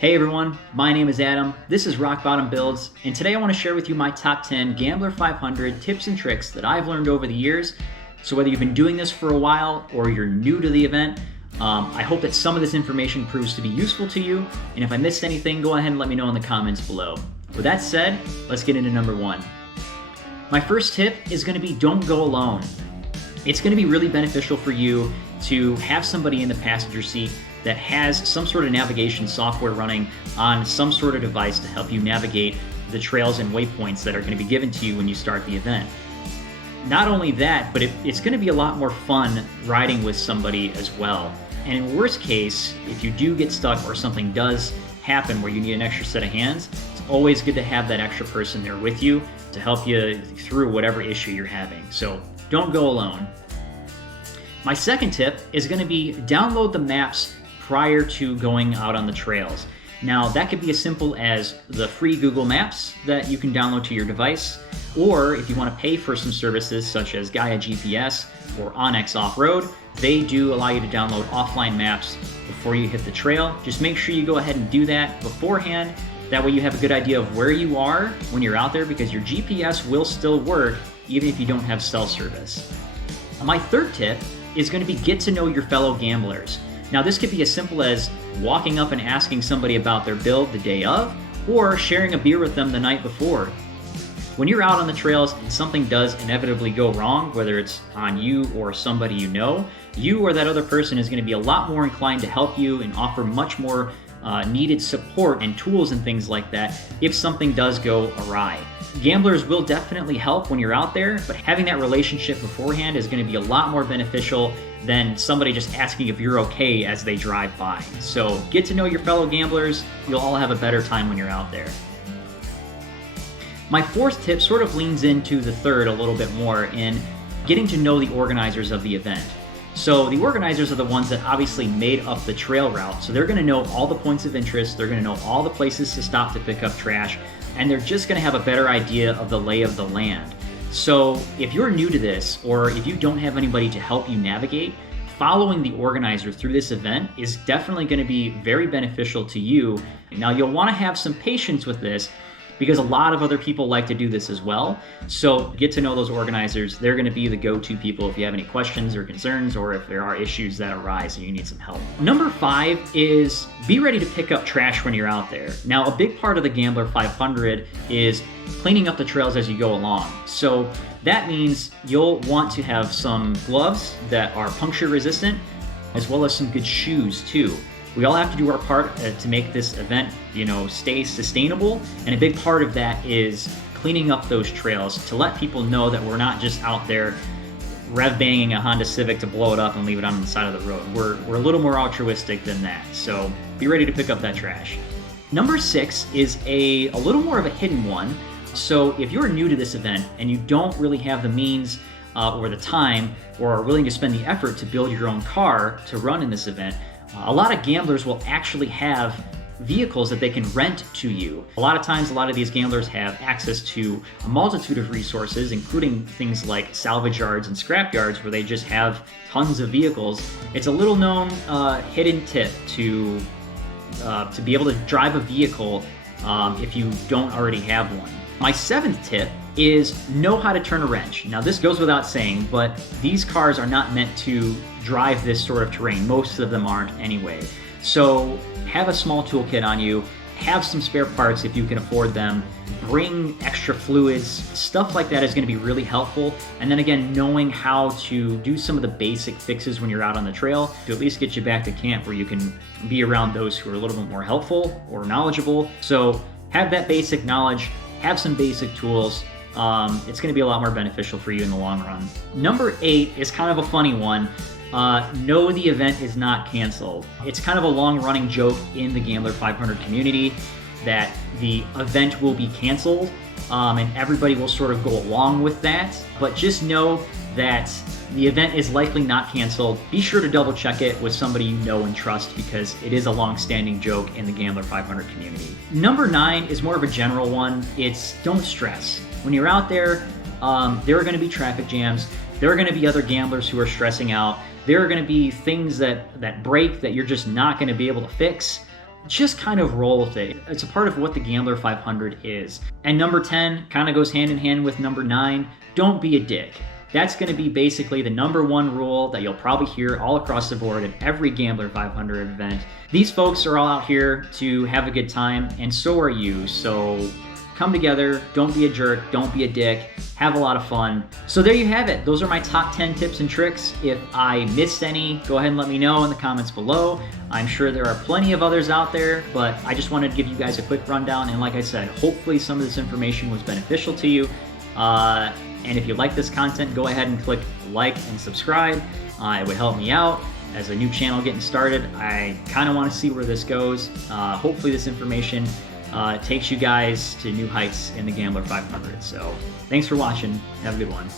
Hey everyone, my name is Adam, this is Rock Bottom Builds, and today I want to share with you my top 10 Gambler 500 tips and tricks that I've learned over the years. So whether you've been doing this for a while or you're new to the event, I hope that some of this information proves to be useful to you, and if I missed anything, go ahead and let me know in the comments below. With that said, let's get into number one. My first tip is going to be don't go alone. It's going to be really beneficial for you to have somebody in the passenger seat that has some sort of navigation software running on some sort of device to help you navigate the trails and waypoints that are going to be given to you when you start the event. Not only that, but it's going to be a lot more fun riding with somebody as well. And in worst case, if you do get stuck or something does happen where you need an extra set of hands, it's always good to have that extra person there with you to help you through whatever issue you're having. So don't go alone. My second tip is going to be download the maps prior to going out on the trails. Now that could be as simple as the free Google Maps that you can download to your device, or if you want to pay for some services such as Gaia GPS or Onyx Off-Road, they do allow you to download offline maps before you hit the trail. Just make sure you go ahead and do that beforehand. That way you have a good idea of where you are when you're out there, because your GPS will still work even if you don't have cell service. My third tip is going to be get to know your fellow gamblers. Now this could be as simple as walking up and asking somebody about their build the day of, or sharing a beer with them the night before. When you're out on the trails and something does inevitably go wrong, whether it's on you or somebody you know, you or that other person is going to be a lot more inclined to help you and offer much more needed support and tools and things like that if something does go awry. Gamblers will definitely help when you're out there, but having that relationship beforehand is going to be a lot more beneficial than somebody just asking if you're okay as they drive by. So get to know your fellow gamblers. You'll all have a better time when you're out there. My fourth tip sort of leans into the third a little bit more in getting to know the organizers of the event. So the organizers are the ones that obviously made up the trail route. So they're going to know all the points of interest. They're going to know all the places to stop to pick up trash. And they're just going to have a better idea of the lay of the land. So if you're new to this, or if you don't have anybody to help you navigate, following the organizer through this event is definitely going to be very beneficial to you. Now you'll want to have some patience with this, because a lot of other people like to do this as well. So get to know those organizers. They're going to be the go-to people if you have any questions or concerns, or if there are issues that arise and you need some help. Number 5 is be ready to pick up trash when you're out there. Now, a big part of the Gambler 500 is cleaning up the trails as you go along. So that means you'll want to have some gloves that are puncture resistant, as well as some good shoes too. We all have to do our part to make this event, stay sustainable. And a big part of that is cleaning up those trails to let people know that we're not just out there rev banging a Honda Civic to blow it up and leave it on the side of the road. We're a little more altruistic than that. So be ready to pick up that trash. Number 6 is a little more of a hidden one. So if you're new to this event and you don't really have the means or the time, or are willing to spend the effort to build your own car to run in this event, a lot of gamblers will actually have vehicles that they can rent to you. A lot of times, a lot of these gamblers have access to a multitude of resources, including things like salvage yards and scrap yards, where they just have tons of vehicles. It's a little known hidden tip to be able to drive a vehicle if you don't already have one. My 7th tip is know how to turn a wrench. Now this goes without saying, but these cars are not meant to drive this sort of terrain. Most of them aren't anyway. So have a small toolkit on you, have some spare parts if you can afford them, bring extra fluids, stuff like that is going to be really helpful. And then again, knowing how to do some of the basic fixes when you're out on the trail to at least get you back to camp where you can be around those who are a little bit more helpful or knowledgeable. So have that basic knowledge, have some basic tools. It's going to be a lot more beneficial for you in the long run. Number 8 is kind of a funny one. No, the event is not canceled. It's kind of a long-running joke in the Gambler 500 community that the event will be canceled, and everybody will sort of go along with that. But just know that the event is likely not canceled. Be sure to double check it with somebody you know and trust, because it is a long-standing joke in the Gambler 500 community. Number 9 is more of a general one. It's don't stress. When you're out there, there are going to be traffic jams. There are going to be other gamblers who are stressing out. There are going to be things that break that you're just not going to be able to fix. just kind of roll with it. It's a part of what the Gambler 500 is. And number 10 kind of goes hand in hand with number 9. Don't be a dick. That's going to be basically the number one rule that you'll probably hear all across the board at every Gambler 500 event. These folks are all out here to have a good time, and so are you. So come together, don't be a jerk, don't be a dick, have a lot of fun. So there you have it. Those are my top 10 tips and tricks. If I missed any, go ahead and let me know in the comments below. I'm sure there are plenty of others out there, but I just wanted to give you guys a quick rundown. And like I said, hopefully some of this information was beneficial to you. And if you like this content, go ahead and click like and subscribe. It would help me out. As a new channel getting started, I kind of want to see where this goes. Hopefully this information takes you guys to new heights in the Gambler 500. So thanks for watching. Have a good one.